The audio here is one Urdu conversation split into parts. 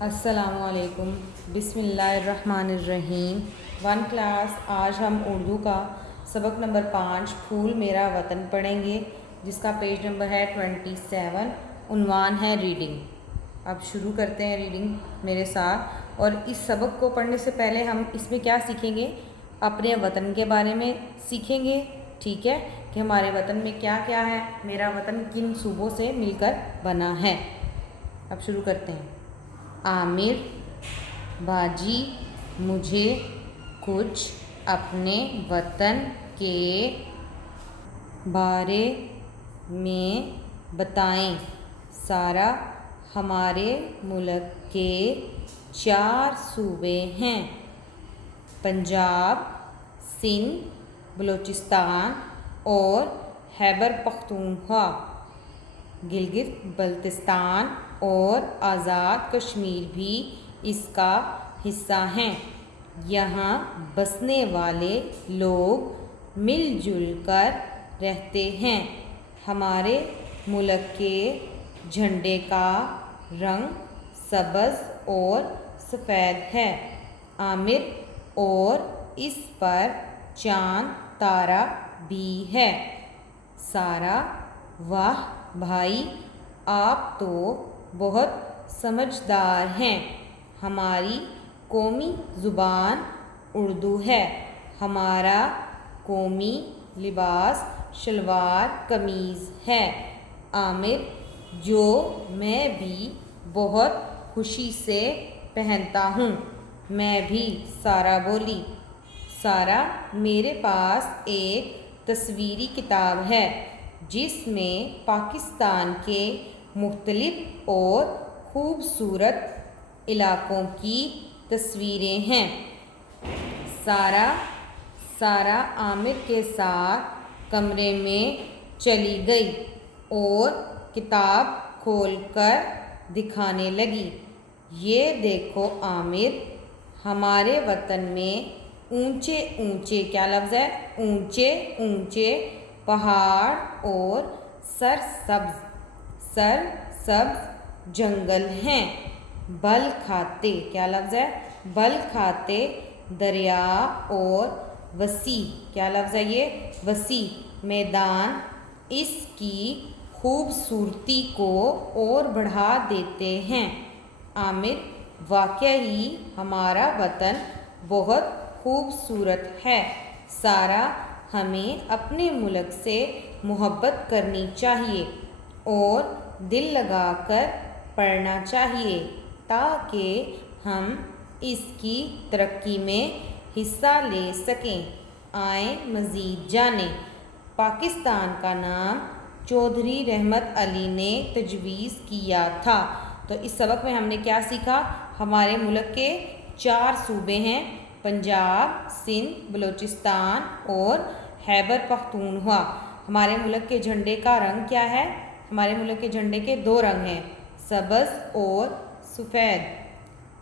السلام علیکم، بسم اللہ الرحمن الرحیم۔ 1 کلاس، آج ہم اردو کا سبق نمبر 5 پھول میرا وطن پڑھیں گے، جس کا پیج نمبر ہے 27۔ عنوان ہے ریڈنگ۔ اب شروع کرتے ہیں ریڈنگ میرے ساتھ۔ اور اس سبق کو پڑھنے سے پہلے ہم اس میں کیا سیکھیں گے؟ اپنے وطن کے بارے میں سیکھیں گے، ٹھیک ہے، کہ ہمارے وطن میں کیا کیا ہے، میرا وطن کن صوبوں سے مل کر بنا ہے۔ اب شروع کرتے ہیں۔ عامر باجی، مجھے کچھ اپنے وطن کے بارے میں بتائیں۔ سارا، ہمارے ملک کے 4 صوبے ہیں: پنجاب، سندھ، بلوچستان اور خیبر پختونخوا۔ گلگت بلتستان اور آزاد کشمیر بھی اس کا حصہ ہیں۔ یہاں بسنے والے لوگ مل جل کر رہتے ہیں۔ ہمارے ملک کے جھنڈے کا رنگ سبز اور سفید ہے، عامر، اور اس پر چاند تارا بھی ہے۔ سارا: واہ بھائی، آپ تو بہت سمجھدار ہیں۔ ہماری قومی زبان اردو ہے۔ ہمارا قومی لباس شلوار قمیض ہے، عامر، جو میں بھی بہت خوشی سے پہنتا ہوں۔ میں بھی، سارا بولی۔ سارا: میرے پاس ایک تصویری کتاب ہے جس میں پاکستان کے مختلف اور خوبصورت علاقوں کی تصویریں ہیں۔ سارا عامر کے ساتھ کمرے میں چلی گئی اور کتاب کھول کر دکھانے لگی۔ یہ دیکھو عامر، ہمارے وطن میں اونچے اونچے، کیا لفظ ہے؟ اونچے اونچے پہاڑ اور سرسبز جنگل ہیں۔ بل کھاتے، کیا لفظ ہے؟ بل کھاتے دریا اور وسیع، کیا لفظ ہے یہ؟ وسیع میدان اس کی خوبصورتی کو اور بڑھا دیتے ہیں۔ عامر: واقعی ہمارا وطن بہت خوبصورت ہے۔ سارا: ہمیں اپنے ملک سے محبت کرنی چاہیے اور دل لگا کر پڑھنا چاہیے تاکہ ہم اس کی ترقی میں حصہ لے سکیں۔ آئیں مزید جانیں۔ پاکستان کا نام چودھری رحمت علی نے تجویز کیا تھا۔ تو اس سبق میں ہم نے کیا سیکھا؟ ہمارے ملک کے 4 صوبے ہیں: پنجاب، سندھ، بلوچستان اور خیبر پختونخوا۔ ہمارے ملک کے جھنڈے کا رنگ کیا ہے؟ ہمارے ملک کے جھنڈے کے 2 رنگ ہیں، سبز اور سفید،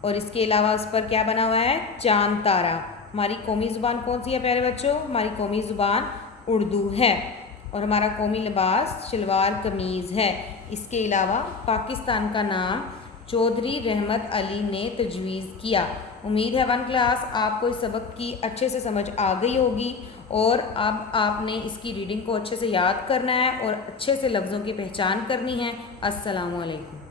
اور اس کے علاوہ اس پر کیا بنا ہوا ہے؟ چاند تارا۔ ہماری قومی زبان کون سی ہے پیارے بچوں؟ ہماری قومی زبان اردو ہے، اور ہمارا قومی لباس شلوار قمیض ہے۔ اس کے علاوہ پاکستان کا نام چودھری رحمت علی نے تجویز کیا۔ امید ہے 1 کلاس آپ کو اس سبق کی اچھے سے سمجھ آ گئی ہوگی، اور اب آپ نے اس کی ریڈنگ کو اچھے سے یاد کرنا ہے اور اچھے سے لفظوں کی پہچان کرنی ہے۔ السلام علیکم۔